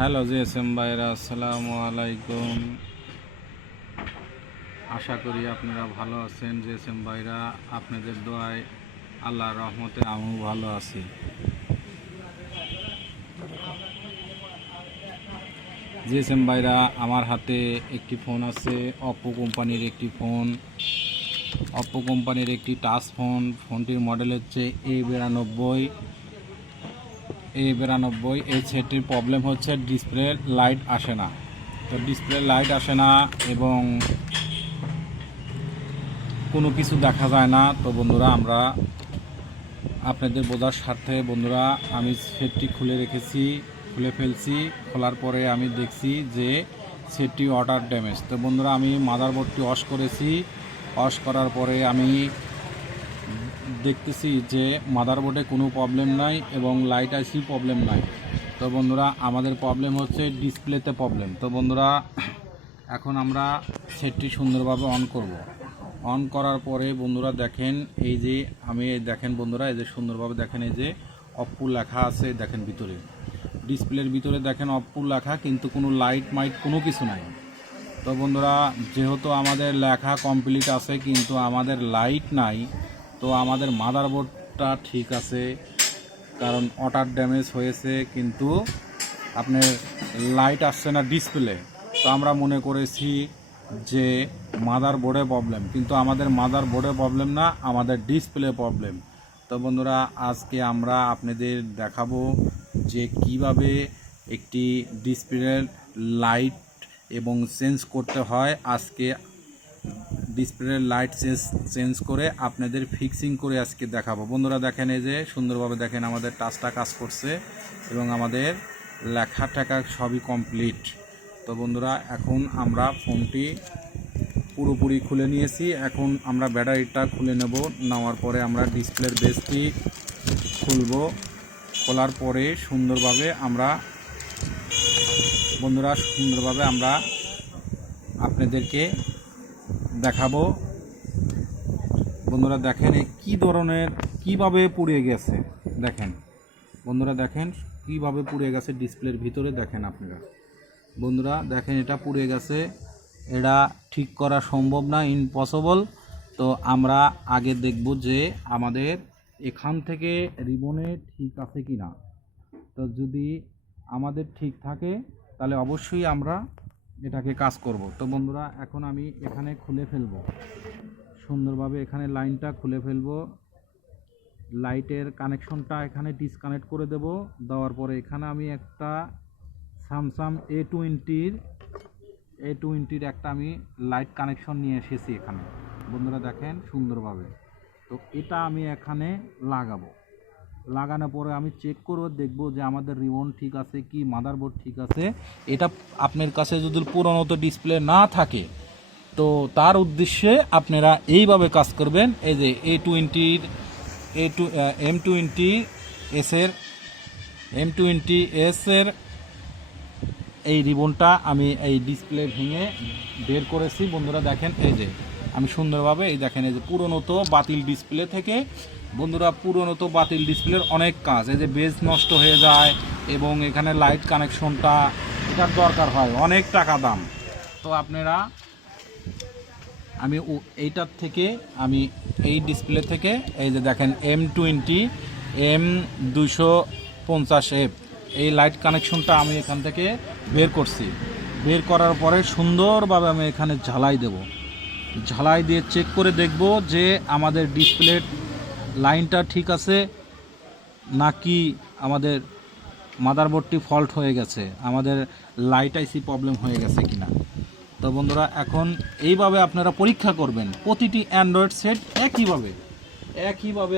Hello GSM ভাইরা, আসসালামু আলাইকুম। আশা করি আপনারা ভালো আছেন। জিএসএম ভাইরা, আপনাদের দোয়ায় আল্লাহর রহমতে আমিও ভালো আছি। জিএসএম ভাইরা, আমার হাতে একটি ফোন আছে, অপ্পো কোম্পানির একটি ফোন। অপ্পো কোম্পানির একটি টাচ ফোন। ফোনটির মডেল হচ্ছে A92। এই সেটটির প্রবলেম হচ্ছে ডিসপ্লে লাইট আসে না। তো ডিসপ্লে লাইট আসে না এবং কোনো কিছু দেখা যায় না। তো বন্ধুরা, আমরা আপনাদের বোঝার স্বার্থে বন্ধুরা আমি সেটটি খুলে ফেলছি। খোলার পরে আমি দেখছি যে সেটটি ওয়াটার ড্যামেজ। তো বন্ধুরা, আমি মাদারবোর্ডটি অফ করেছি। অফ করার পরে আমি দেখতেছি যে মাদারবোর্ডে কোনো প্রবলেম নাই এবং লাইট আইসি প্রবলেম নাই। তো বন্ধুরা, আমাদের প্রবলেম হচ্ছে ডিসপ্লেতে প্রবলেম। তো বন্ধুরা, এখন আমরা সেটটি সুন্দরভাবে অন করব। অন করার পরে বন্ধুরা দেখেন, এই যে দেখেন বন্ধুরা, এই যে সুন্দরভাবে দেখেন, এই যে অপ্পো লেখা আছে, দেখেন ভিতরে ডিসপ্লের ভিতরে দেখেন অপ্পো লেখা, কিন্তু কোনো লাইট মাইট কোনো কিছু নাই। তো বন্ধুরা, যেহেতু আমাদের লেখা কমপ্লিট আছে কিন্তু আমাদের লাইট নাই, তো আমাদের মাদারবোর্ডটা ঠিক আছে, কারণ ওয়াটার ড্যামেজ হয়েছে কিন্তু আপনার লাইট আসছে না ডিসপ্লে। তো আমরা মনে করেছি যে মাদারবোর্ডে প্রবলেম, কিন্তু আমাদের মাদারবোর্ডে প্রবলেম না, আমাদের ডিসপ্লে প্রবলেম। তো বন্ধুরা, আজকে আমরা আপনাদের দেখাবো যে কিভাবে একটি ডিসপ্লের লাইট এবং চেঞ্জ করতে হয়। আজকে ডিসপ্লের লাইট চেঞ্জ করে আপনাদের ফিক্সিং করে আজকে দেখাবো। বন্ধুরা দেখেন, এই যে সুন্দরভাবে দেখেন আমাদের টাচটা কাজ করছে এবং আমাদের লেখা টেখা সবই কমপ্লিট। তো বন্ধুরা, এখন আমরা ফোনটি পুরোপুরি খুলে নিয়েছি। এখন আমরা ব্যাটারিটা খুলে নেওয়ার পরে আমরা ডিসপ্লের বেসটি খুলব। খোলার পরে সুন্দরভাবে আমরা আপনাদেরকে দেখাবো। বন্ধুরা দেখেন কি ধরনের কিভাবে পুড়ে গেছে, দেখেন বন্ধুরা, দেখেন কিভাবে পুড়ে গেছে ডিসপ্লের ভিতরে। দেখেন আপনারা বন্ধুরা, দেখেন এটা পুড়ে গেছে, এটা ঠিক করা সম্ভব না, ইম্পসিবল। তো আমরা আগে দেখব যে আমাদের এখান থেকে রিবনে ঠিক আছে কি না। তো যদি আমাদের ঠিক থাকে তাহলে অবশ্যই আমরা এটাকে কাজ করব। তো বন্ধুরা, এখন আমি এখানে খুলে ফেলব সুন্দরভাবে, এখানে লাইনটা খুলে ফেলব। লাইটের কানেকশনটা এখানে ডিসকানেক্ট করে দেব। দেওয়ার পরে এখানে আমি একটা স্যামসাং A20 একটা আমি লাইট কানেকশন নিয়ে এসেছি এখানে। বন্ধুরা দেখেন সুন্দরভাবে, তো এটা আমি এখানে লাগানোর পরে আমি চেক করব, দেখব যে আমাদের রিবন ঠিক আছে কি, মাদারবোর্ড ঠিক আছে। এটা আপনার কাছে যদি পুরনো তো ডিসপ্লে না থাকে, তো তার উদ্দেশ্যে আপনারা এইভাবে কাজ করবেন। এই যে M20S এর এই রিবনটা আমি এই ডিসপ্লে ভেঙে বের করেছি। বন্ধুরা দেখেন, এই যে আমি সুন্দরভাবে এই দেখেন, এই যে পুরনো তো বাতিল ডিসপ্লে থেকে বন্ধুরা, পুরনো তো বাতিল ডিসপ্লের অনেক কাজ, এই যে বেজ নষ্ট হয়ে যায় এবং এখানে লাইট কানেকশনটা এটার দরকার হয়, অনেক টাকা দাম। তো আপনারা আমি এইটার থেকে আমি এই ডিসপ্লে থেকে এই যে দেখেন M250F এই লাইট কানেকশনটা আমি এখান থেকে বের করছি। বের করার পরে সুন্দরভাবে আমি এখানে ঝালাই দেব। ঝালাই দিয়ে চেক করে দেখব যে আমাদের ডিসপ্লের লাইনটা ঠিক আছে নাকি আমাদের মাদারবোর্ডটি ফল্ট হয়ে গেছে, আমাদের লাইট আইসি প্রবলেম হয়ে গেছে কিনা। তো বন্ধুরা, এখন এইভাবে আপনারা পরীক্ষা করবেন, প্রতিটি অ্যান্ড্রয়েড সেট একইভাবে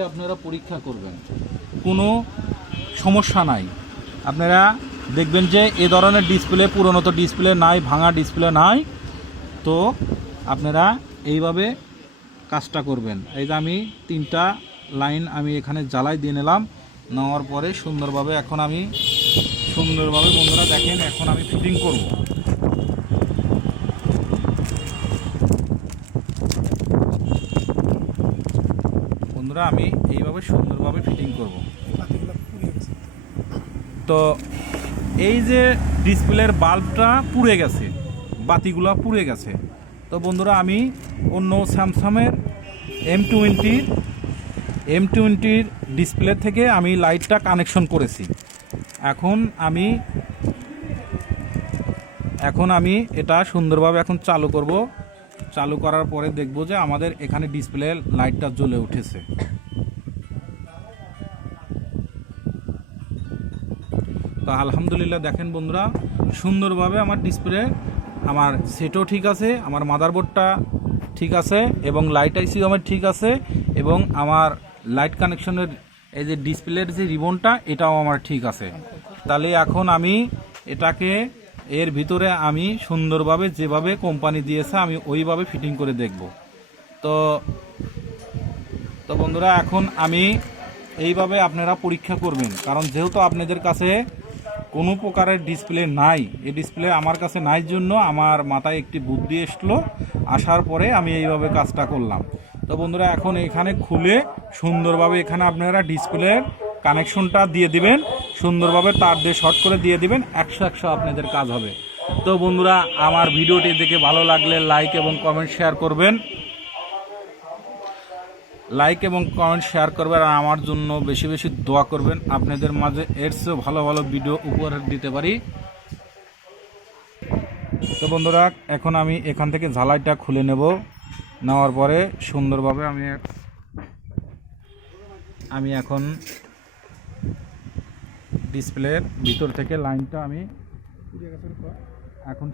আপনারা পরীক্ষা করবেন, কোনো সমস্যা নাই। আপনারা দেখবেন যে এ ধরনের ডিসপ্লে, পুরনো তো ডিসপ্লে নাই, ভাঙা ডিসপ্লে নাই, তো আপনারা এইভাবে কাজটা করবেন। এই যে আমি 3টা লাইন আমি এখানে জ্বালাই দিয়ে নিলাম। নেওয়ার পরে সুন্দরভাবে এখন আমি বন্ধুরা দেখেন, এখন আমি ফিটিং করব। বন্ধুরা, আমি এইভাবে সুন্দরভাবে ফিটিং করব। তো এই যে ডিসপ্লের বাল্বটা পুড়ে গেছে, বাতিগুলো পুড়ে গেছে। তো বন্ধুরা আমি অন্য স্যামসাংয়ের M20 ডিসপ্লে থেকে আমি লাইটটা কানেকশন করেছি। এখন আমি এটা সুন্দরভাবে এখন চালু করব। চালু করার পরে দেখব যে আমাদের এখানে ডিসপ্লে লাইটটা জ্বলে উঠেছে। তো আলহামদুলিল্লাহ দেখেন বন্ধুরা, সুন্দরভাবে আমার ডিসপ্লে, আমার সেটও ঠিক আছে, আমার মাদারবোর্ডটা ঠিক আছে, এবং লাইট আইসিও আমার ঠিক আছে, এবং আমার লাইট কানেকশনের এই যে ডিসপ্লের যে রিবনটা এটাও আমার ঠিক আছে। তাহলে এখন আমি এটাকে এর ভিতরে আমি সুন্দরভাবে যেভাবে কোম্পানি দিয়েছে আমি ওইভাবে ফিটিং করে দেখব। তো বন্ধুরা এখন আমি এইভাবে আপনারা পরীক্ষা করবেন, কারণ যেহেতু আপনাদের কাছে কোনো প্রকারের ডিসপ্লে নাই, এই ডিসপ্লে আমার কাছে নাই জন্য আমার মাথায় একটি বুদ্ধি আসলো, আসার পরে আমি এইভাবে কাজটা করলাম। তো বন্ধুরা এখন এখানে খুলে সুন্দরভাবে এখানে আপনারা ডিসপ্লের কানেকশনটা দিয়ে দিবেন, সুন্দরভাবে তার দিয়ে শর্ট করে দিয়ে দিবেন, 100 আপনাদের কাজ হবে। তো বন্ধুরা আমার ভিডিওটি দেখে ভালো লাগলে লাইক এবং কমেন্ট শেয়ার করবেন, আর আমার জন্য বেশি বেশি দোয়া করবেন। আপনাদের মাঝে এর চেয়েও ভালো ভালো ভিডিও উপহার দিতে পারি। তো বন্ধুরা এখন আমি এখান থেকে ঝালাইটা খুলে নেওয়ার পরে সুন্দরভাবে আমি এখন ডিসপ্লের ভিতর থেকে লাইনটা আমি এখন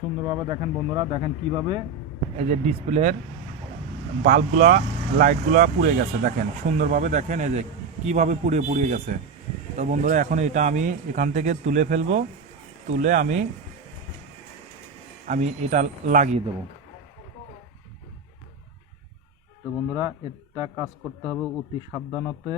সুন্দরভাবে দেখেন বন্ধুরা, দেখেন কিভাবে এই যে ডিসপ্লের বাল্বগুলা লাইটগুলা পুড়ে গেছে, দেখেন সুন্দরভাবে, দেখেন এই যে কীভাবে পুড়িয়ে গেছে। তো বন্ধুরা এখন এটা আমি এখান থেকে তুলে ফেলবো, তুলে আমি এটা লাগিয়ে দেব। তো বন্ধুরা এটা কাজ করতে হবে অতি সাবধানতে।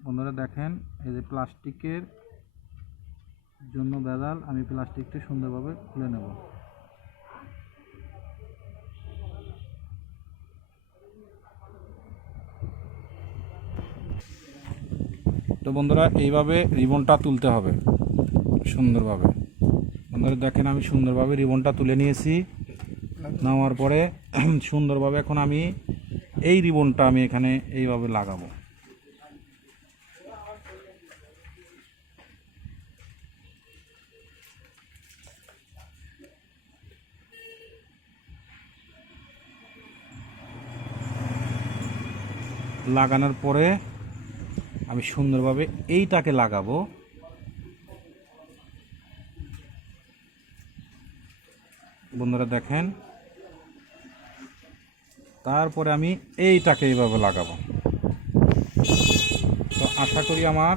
বন্ধুরা দেখেন এই যে প্লাস্টিকের জন্য ভেজাল, আমি প্লাস্টিকটা সুন্দরভাবে খুলে নেব। তো বন্ধুরা এইভাবে রিবনটা তুলতে হবে সুন্দরভাবে। বন্ধুরা দেখেন আমি সুন্দরভাবে রিবনটা তুলে নিয়েছি, নেওয়ার পরে সুন্দরভাবে এখন আমি এই রিবনটা আমি এখানে এইভাবে লাগাবো। লাগানোর পরে আমি সুন্দরভাবে এইটাকে লাগাবো। বন্ধুরা দেখেন, তারপরে আমি এইটাকে এইভাবে লাগাবো। তো আশা করি আমার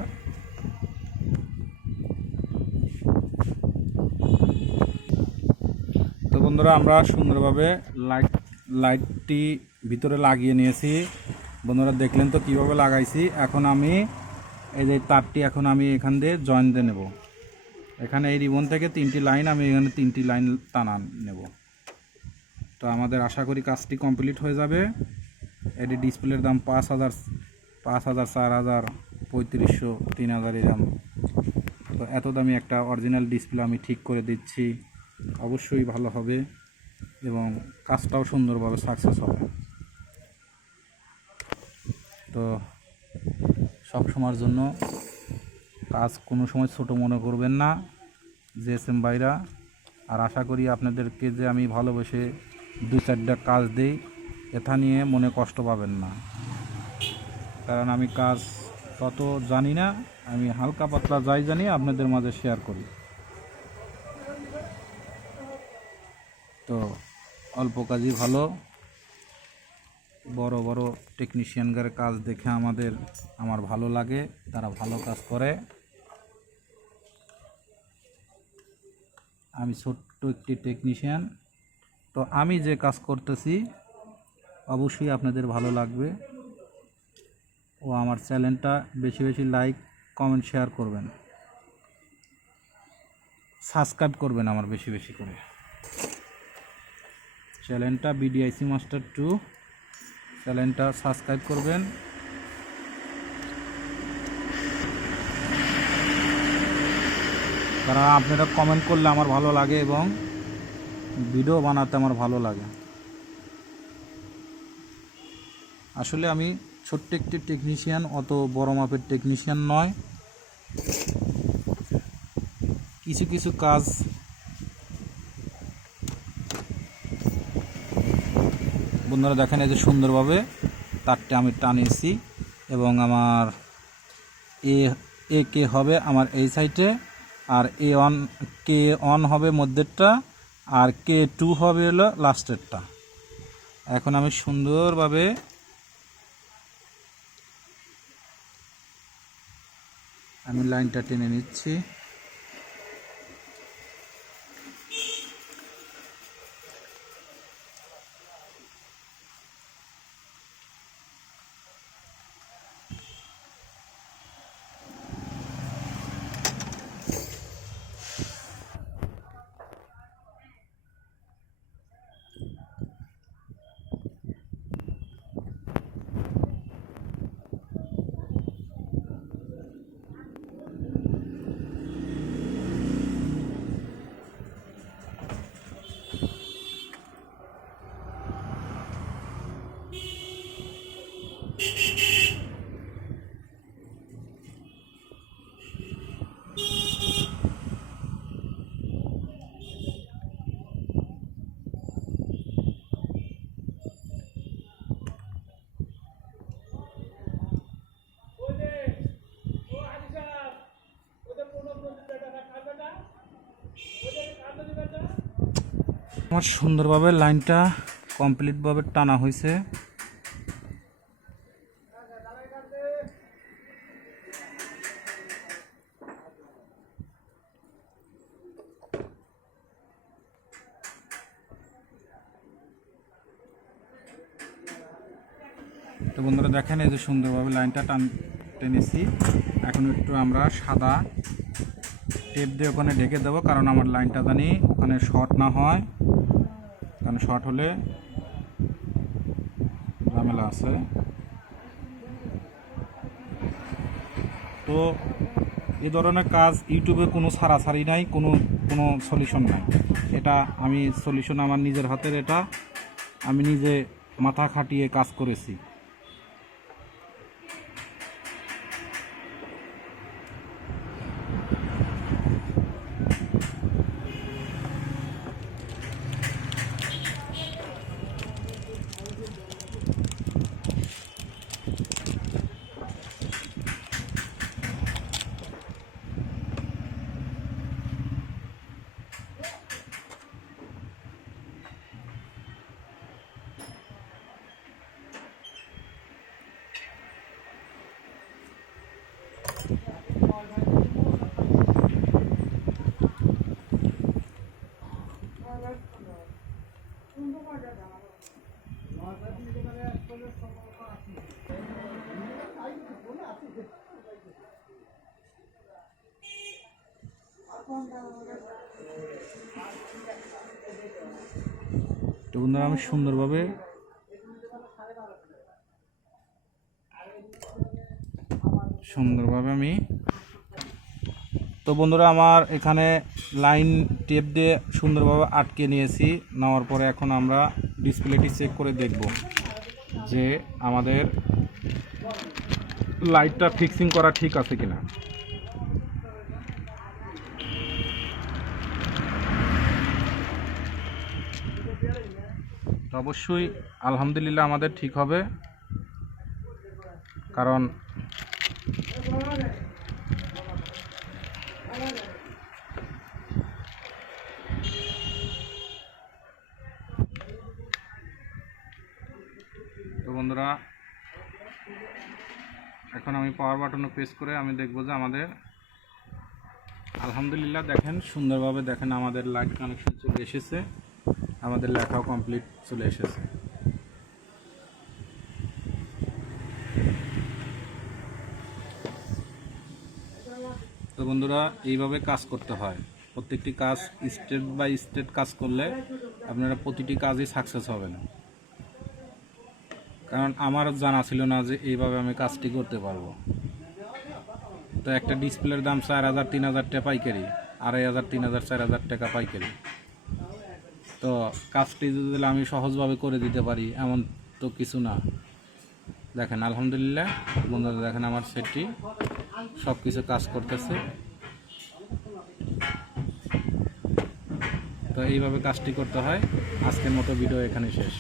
তো বন্ধুরা আমরা সুন্দরভাবে লাইটটি ভিতরে লাগিয়ে নিয়েছি। বন্ধুরা দেখলেন তো কিভাবে লাগাইছি। এখন আমি এই যে তারটি এখন আমি এখান দিয়ে জয়েন দিয়ে নেব। এখানে এই রিবন থেকে 3টি লাইন আমি এখানে 3টি লাইন টানা নেব। তো আমাদের আশা করি কাজটি কমপ্লিট হয়ে যাবে। এটি ডিসপ্লের দাম 5,000, 4,000, 3,500, 3,000 এরকম। তো এত দামি একটা অরিজিনাল ডিসপ্লে আমি ঠিক করে দিচ্ছি, অবশ্যই ভালো হবে এবং কাজটাও সুন্দরভাবে সাকসেস হবে। তো সব সময়ের জন্য কাজ কোনো সময় ছোট মনে করবেন না জিএসএম ভাইরা। আর আশা করি আপনাদেরকে যে আমি ভালোবেসে 2-4টা কাজ দেই, এটা নিয়ে মনে কষ্ট পাবেন না, কারণ আমি কাজ তত জানি না, আমি হালকা পাতলা যাই জানি আপনাদের মাঝে শেয়ার করি। তো অল্প কাজই ভালো, বড় বড় টেকনিশিয়ানদের কাজ দেখে আমার ভালো লাগে, তারা ভালো কাজ করে। আমি ছোট্ট একটি টেকনিশিয়ান, তো আমি যে কাজ করতেছি অবশ্যই আপনাদের ভালো লাগবে। ও আমার চ্যানেলটা বেশি বেশি লাইক কমেন্ট শেয়ার করবেন, সাবস্ক্রাইব করবেন আমার বেশি বেশি করে। চ্যানেলটা বিডিআইসি মাস্টার 2 চ্যানেলটা সাবস্ক্রাইব করবেন। কারণ আপনারা কমেন্ট করলে আমার ভালো লাগে এবং ভিডিও বানাতে আমার ভালো লাগে। আসলে আমি ছোট্ট একটি টেকনিশিয়ান, অত বড় মাপের টেকনিশিয়ান নয়। কিছু কিছু কাজ বন্ধুরা দেখেন, এই যে সুন্দরভাবে তারটা আমি টানিয়েছি এবং আমার এ কে হবে আমার এই সাইডে, আর কে অন হবে মধ্যেরটা, আর কে 2 হবে হলো লাস্টেরটা। এখন আমি সুন্দরভাবে লাইনটা টেনে নিচ্ছি। আমার সুন্দরভাবে লাইনটা কমপ্লিটভাবে টানা হয়েছে। তো বন্ধুরা দেখেন, এই যে সুন্দরভাবে লাইনটা টেনেছি। এখন একটু আমরা সাদা টেপ দিয়ে ওখানে ঢেকে দেবো, কারণ আমার লাইনটা জানি ওখানে শর্ট না হয়, কারণ শর্ট হলে ঝামেলা আছে। তো এই ধরনের কাজ ইউটিউবে কোনো ছাড়াছাড়ি নাই, কোনো সলিউশন নাই। এটা আমি সলিউশন আমার নিজের হাতের, এটা আমি নিজে মাথা খাটিয়ে কাজ করেছি। তো বন্ধুরা আমি সুন্দরভাবে আমি তো বন্ধুরা আমার এখানে লাইন টেপ দিয়ে সুন্দরভাবে আটকে নিয়েছি। নেওয়ার পরে এখন আমরা ডিসপ্লেটি চেক করে দেখব যে আমাদের লাইটটা ফিক্সিং করা ঠিক আছে কিনা। তো অবশ্যই আলহামদুলিল্লাহ আমাদের ঠিক হবে, কারণ তো বন্ধুরা এখন আমি পাওয়ার বাটনে প্রেস করে আমি দেখব যে আমাদের আলহামদুলিল্লাহ দেখেন সুন্দরভাবে দেখেন আমাদের লাইট কানেকশন চলে এসেছে, আমাদের লেখাও কমপ্লিট চলে এসেছে। তো বন্ধুরা এইভাবে কাজ করতে হয়, প্রত্যেকটি কাজ স্টেপ বাই স্টেপ কাজ করলে আপনারা প্রতিটি কাজই সাকসেস হবেন। কারণ আমার জানা ছিল না যে এইভাবে আমি কাজটি করতে পারবো। তো একটা ডিসপ্লের দাম 4000 3000 টাকা পাইকারি, 2500 3000 4000 টাকা পাইকারি। তো কাজটি যদি আমি সহজভাবে করে দিতে পারি এমন তো কিছু না। দেখেন আলহামদুলিল্লাহ বন্ধুরা, দেখেন আমার সেটটি সব কিছু কাজ করতেছে। তো এইভাবে কাজটি করতে হয়। আজকের মতো ভিডিও এখানে শেষ।